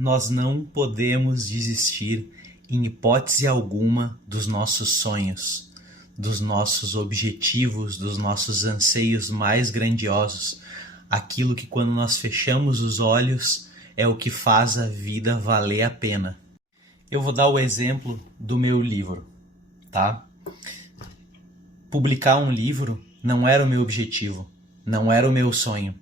Nós não podemos desistir, em hipótese alguma, dos nossos sonhos, dos nossos objetivos, dos nossos anseios mais grandiosos. Aquilo que, quando nós fechamos os olhos, é o que faz a vida valer a pena. Eu vou dar o exemplo do meu livro, tá? Publicar um livro não era o meu objetivo, não era o meu sonho.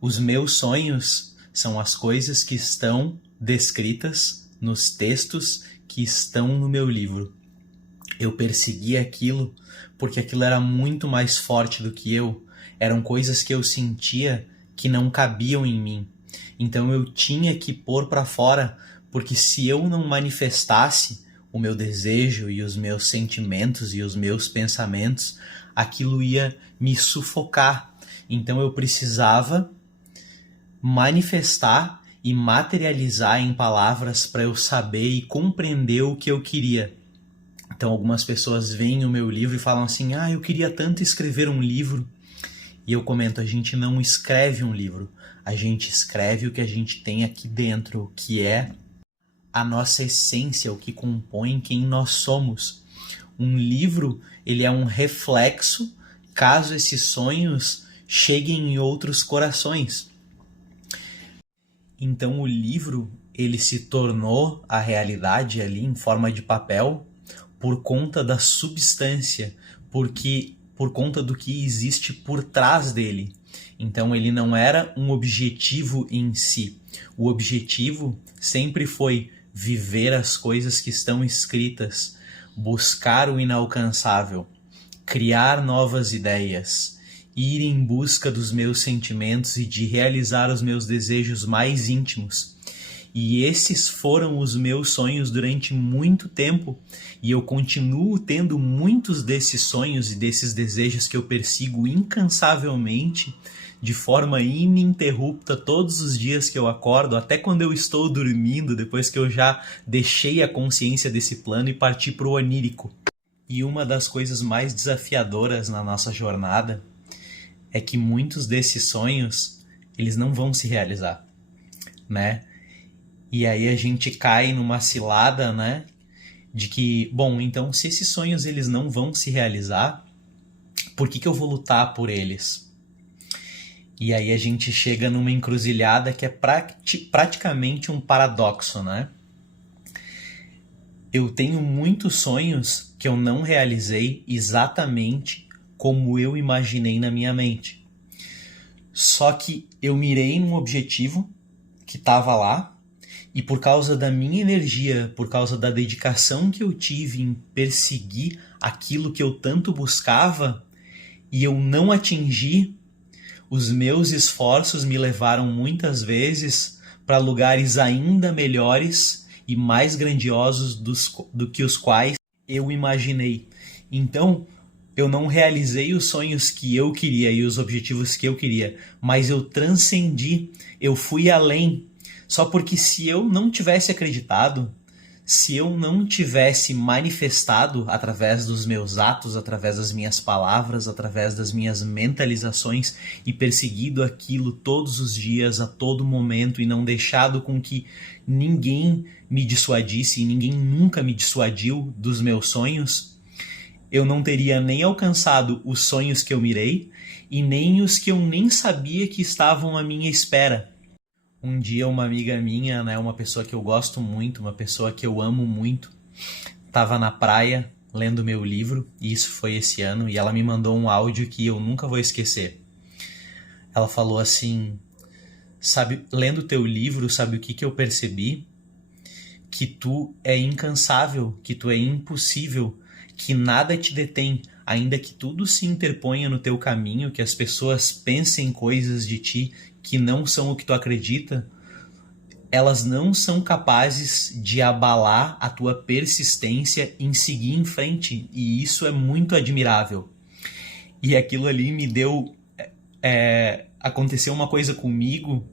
Os meus sonhos são as coisas que estão descritas nos textos que estão no meu livro. Eu persegui aquilo porque aquilo era muito mais forte do que eu. Eram coisas que eu sentia que não cabiam em mim. Então eu tinha que pôr para fora, porque se eu não manifestasse o meu desejo e os meus sentimentos e os meus pensamentos, aquilo ia me sufocar. Então eu precisava manifestar e materializar em palavras para eu saber e compreender o que eu queria. Então algumas pessoas veem o meu livro e falam assim: eu queria tanto escrever um livro. E eu comento: a gente não escreve um livro, a gente escreve o que a gente tem aqui dentro, o que é a nossa essência, o que compõe quem nós somos. Um livro, ele é um reflexo, caso esses sonhos cheguem em outros corações. Então o livro, ele se tornou a realidade ali em forma de papel por conta da substância, por conta do que existe por trás dele. Então ele não era um objetivo em si. O objetivo sempre foi viver as coisas que estão escritas, buscar o inalcançável, criar novas ideias, ir em busca dos meus sentimentos e de realizar os meus desejos mais íntimos. E esses foram os meus sonhos durante muito tempo, e eu continuo tendo muitos desses sonhos e desses desejos que eu persigo incansavelmente, de forma ininterrupta, todos os dias que eu acordo, até quando eu estou dormindo, depois que eu já deixei a consciência desse plano e parti para o onírico. E uma das coisas mais desafiadoras na nossa jornada é que muitos desses sonhos, eles não vão se realizar, né? E aí a gente cai numa cilada, né? De que, bom, então se esses sonhos eles não vão se realizar, por que eu vou lutar por eles? E aí a gente chega numa encruzilhada que é praticamente um paradoxo, né? Eu tenho muitos sonhos que eu não realizei exatamente como eu imaginei na minha mente. Só que eu mirei num objetivo que estava lá, e por causa da minha energia, por causa da dedicação que eu tive em perseguir aquilo que eu tanto buscava, e eu não atingi, os meus esforços me levaram muitas vezes para lugares ainda melhores e mais grandiosos do que os quais eu imaginei. Então, eu não realizei os sonhos que eu queria e os objetivos que eu queria, mas eu transcendi, eu fui além. Só porque se eu não tivesse acreditado, se eu não tivesse manifestado através dos meus atos, através das minhas palavras, através das minhas mentalizações e perseguido aquilo todos os dias, a todo momento, e não deixado com que ninguém me dissuadisse, e ninguém nunca me dissuadiu dos meus sonhos, eu não teria nem alcançado os sonhos que eu mirei e nem os que eu nem sabia que estavam à minha espera. Um dia uma amiga minha, né, uma pessoa que eu gosto muito, uma pessoa que eu amo muito, estava na praia lendo meu livro, e isso foi esse ano, e ela me mandou um áudio que eu nunca vou esquecer. Ela falou assim: sabe, lendo teu livro, sabe o que eu percebi? Que tu é incansável, que tu é impossível, que nada te detém, ainda que tudo se interponha no teu caminho, que as pessoas pensem coisas de ti que não são o que tu acredita, elas não são capazes de abalar a tua persistência em seguir em frente, e isso é muito admirável. E aquilo ali me deu... aconteceu uma coisa comigo,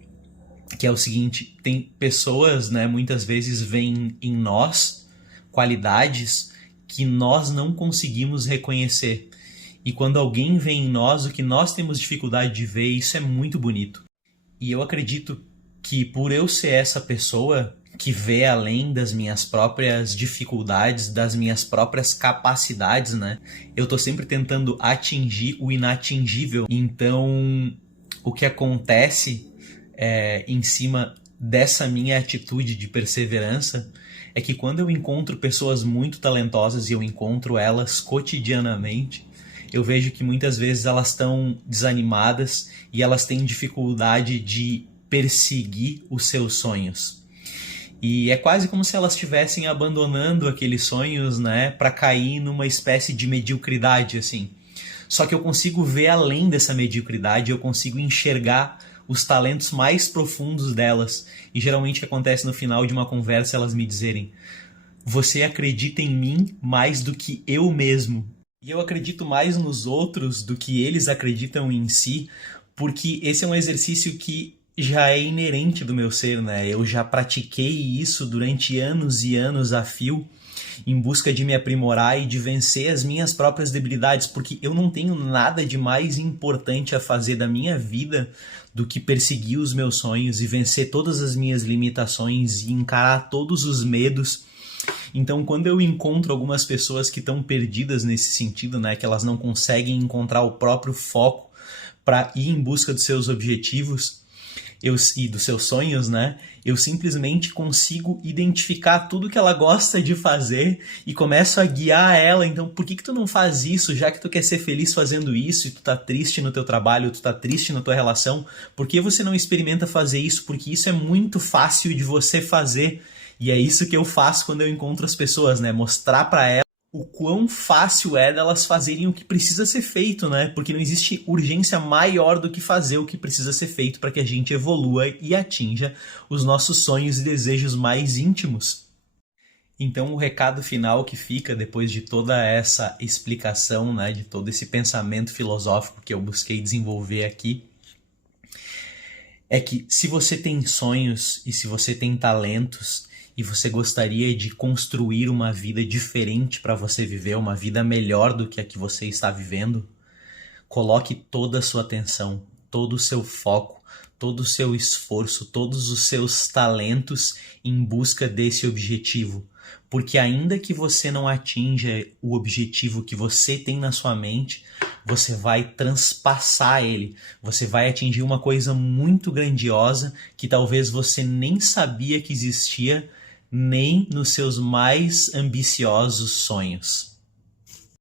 que é o seguinte: tem pessoas, né, muitas vezes veem em nós qualidades que nós não conseguimos reconhecer. E quando alguém vê em nós o que nós temos dificuldade de ver, isso é muito bonito. E eu acredito que por eu ser essa pessoa que vê além das minhas próprias dificuldades, das minhas próprias capacidades, né? Eu tô sempre tentando atingir o inatingível. Então, o que acontece em cima dessa minha atitude de perseverança é que quando eu encontro pessoas muito talentosas e eu encontro elas cotidianamente, eu vejo que muitas vezes elas estão desanimadas e elas têm dificuldade de perseguir os seus sonhos. E é quase como se elas estivessem abandonando aqueles sonhos, né, para cair numa espécie de mediocridade, assim. Só que eu consigo ver além dessa mediocridade, eu consigo enxergar os talentos mais profundos delas. E geralmente o que acontece no final de uma conversa elas me dizerem: você acredita em mim mais do que eu mesmo. E eu acredito mais nos outros do que eles acreditam em si, porque esse é um exercício que já é inerente do meu ser, né? Eu já pratiquei isso durante anos e anos a fio, em busca de me aprimorar e de vencer as minhas próprias debilidades, porque eu não tenho nada de mais importante a fazer da minha vida do que perseguir os meus sonhos e vencer todas as minhas limitações e encarar todos os medos. Então, quando eu encontro algumas pessoas que estão perdidas nesse sentido, né, que elas não conseguem encontrar o próprio foco para ir em busca dos seus objetivos e dos seus sonhos, né, eu simplesmente consigo identificar tudo que ela gosta de fazer e começo a guiar ela. Então, por que tu não faz isso, já que tu quer ser feliz fazendo isso e tu tá triste no teu trabalho, tu tá triste na tua relação? Por que você não experimenta fazer isso? Porque isso é muito fácil de você fazer. E é isso que eu faço quando eu encontro as pessoas, né? Mostrar para elas o quão fácil é delas fazerem o que precisa ser feito, né? Porque não existe urgência maior do que fazer o que precisa ser feito para que a gente evolua e atinja os nossos sonhos e desejos mais íntimos. Então, o recado final que fica depois de toda essa explicação, né, de todo esse pensamento filosófico que eu busquei desenvolver aqui, é que se você tem sonhos e se você tem talentos e você gostaria de construir uma vida diferente para você viver, uma vida melhor do que a que você está vivendo, coloque toda a sua atenção, todo o seu foco, todo o seu esforço, todos os seus talentos em busca desse objetivo. Porque ainda que você não atinja o objetivo que você tem na sua mente, você vai transpassar ele. Você vai atingir uma coisa muito grandiosa que talvez você nem sabia que existia, nem nos seus mais ambiciosos sonhos.